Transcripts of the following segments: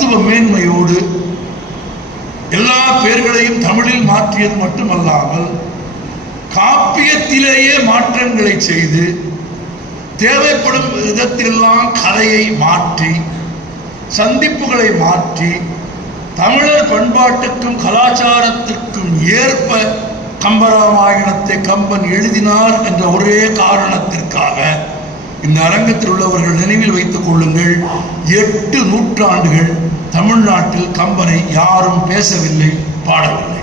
மருத்துவ மேன்மையோடு எல்லா பெயர்களையும் தமிழில் மாற்றியது மட்டுமல்லாமல் காப்பியத்திலேயே மாற்றங்களை செய்து தேவைப்படும் விதத்திலெல்லாம் கதையை மாற்றி சந்திப்புகளை மாற்றி தமிழர் பண்பாட்டுக்கும் கலாச்சாரத்திற்கும் ஏற்ப கம்பராமாயணத்தை கம்பன் எழுதினார் என்ற ஒரே காரணத்திற்காக இந்த அரங்கத்தில் உள்ளவர்கள் நினைவில் வைத்துக் கொள்ளுங்கள். எட்டு நூற்றாண்டுகள் தமிழ்நாட்டில் கம்பனை யாரும் பேசவில்லை பாடவில்லை.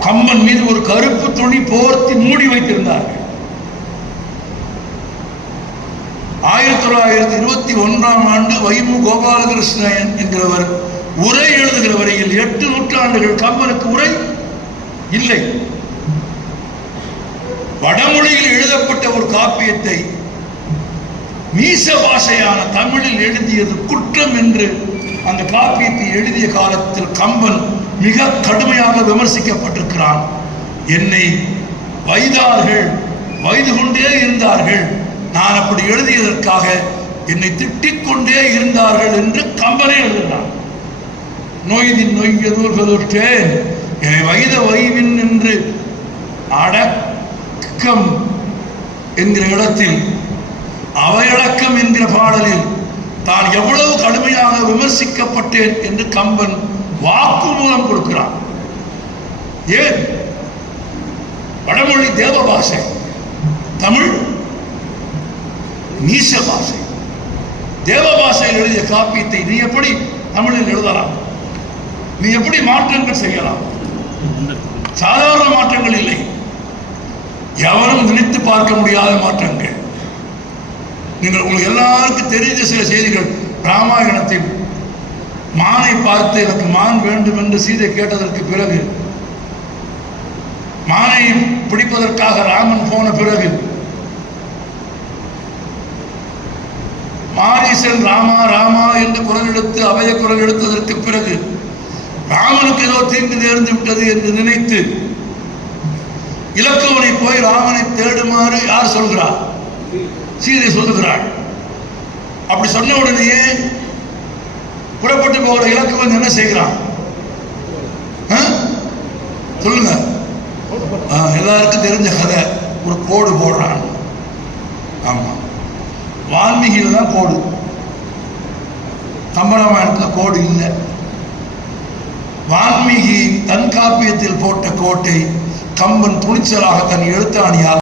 கம்பன் மீது ஒரு கருப்பு துணி போர்த்தி மூடி வைத்திருந்தார்கள். ஆயிரத்தி தொள்ளாயிரத்தி இருபத்தி ஒன்றாம் ஆண்டு வைமு கோபாலகிருஷ்ணன் என்கிறவர் உரை எழுதுகிற வரையில் எட்டு நூற்றாண்டுகள் கம்பனுக்கு உரை இல்லை. வடமொழியில் எழுதப்பட்ட ஒரு காப்பியத்தை மீச பாஷையான தமிழில் எழுதியது குற்றம் என்று அந்த காப்பியத்தை எழுதிய காலத்தில் கம்பன் மிக கடுமையாக விமர்சிக்கப்பட்டிருக்கிறான். என்னை வைதார்கள் வைது கொண்டே இருந்தார்கள். நான் அப்படி எழுதியதற்காக என்னை திட்டிக் கொண்டே இருந்தார்கள் என்று கம்பனே எழுதுகிறான். நோய்தின் நொய்யதூர்களுற்றேன் என்னை வைத வைவின் என்று அட அடக்கம் என்கிற இடத்தில் அவையடக்கம் என்கிற பாடலில் தான் எவ்வளவு கடுமையாக விமர்சிக்கப்பட்டேன் என்று கம்பன் வாக்குமூலம் கொடுக்கிறான். ஏன்? வடமொழி தேவ பாஷை தமிழ் நீச பாஷை தேவ பாஷையில் எழுதிய காப்பியத்தை நீ எப்படி தமிழில் எழுதலாம்? நீ எப்படி மாற்றங்கள் செய்யலாம்? சாதாரண மாற்றங்கள் இல்லை. எவரும் நினைத்து பார்க்க முடியாத மாற்றங்கள். நீங்கள் உங்களுக்கு எல்லாருக்கும் தெரிந்த சில செய்திகள். ராமாயணத்தில் மானை பார்த்து எனக்கு மான் வேண்டும் என்று சீதை கேட்டதற்கு பிறகு மானை பிடிப்பதற்காக ராமன் போன பிறகு மாரீசன் ராமா ராமா என்று குரல் எடுத்து அவைய குரல் எடுத்ததற்கு பிறகு ராமனுக்கு ஏதோ தீங்கு நேர்ந்து விட்டது என்று நினைத்து இலக்குவனை போய் ராமனை தேடுமாறு யார் சொல்கிறார்? சீதை சொல்லுகிறாள். அப்படி சொன்ன உடனேயே புறப்பட்டு போகிற இலக்குவன் என்ன செய்கிறான்? ஆ? சொல்லுங்க. எல்லாருக்கும் தெரிஞ்ச கதை. ஒரு கோடு போடுறான். ஆமா. வால்மீகியில் தான் கோடு. கம்பராமாயணத்தில் கோடு இல்லை. வால்மீகி தன் காப்பியத்தில் போட்ட கோட்டை கம்பன் துணிச்சலாக தன் எழுத்தாணியால்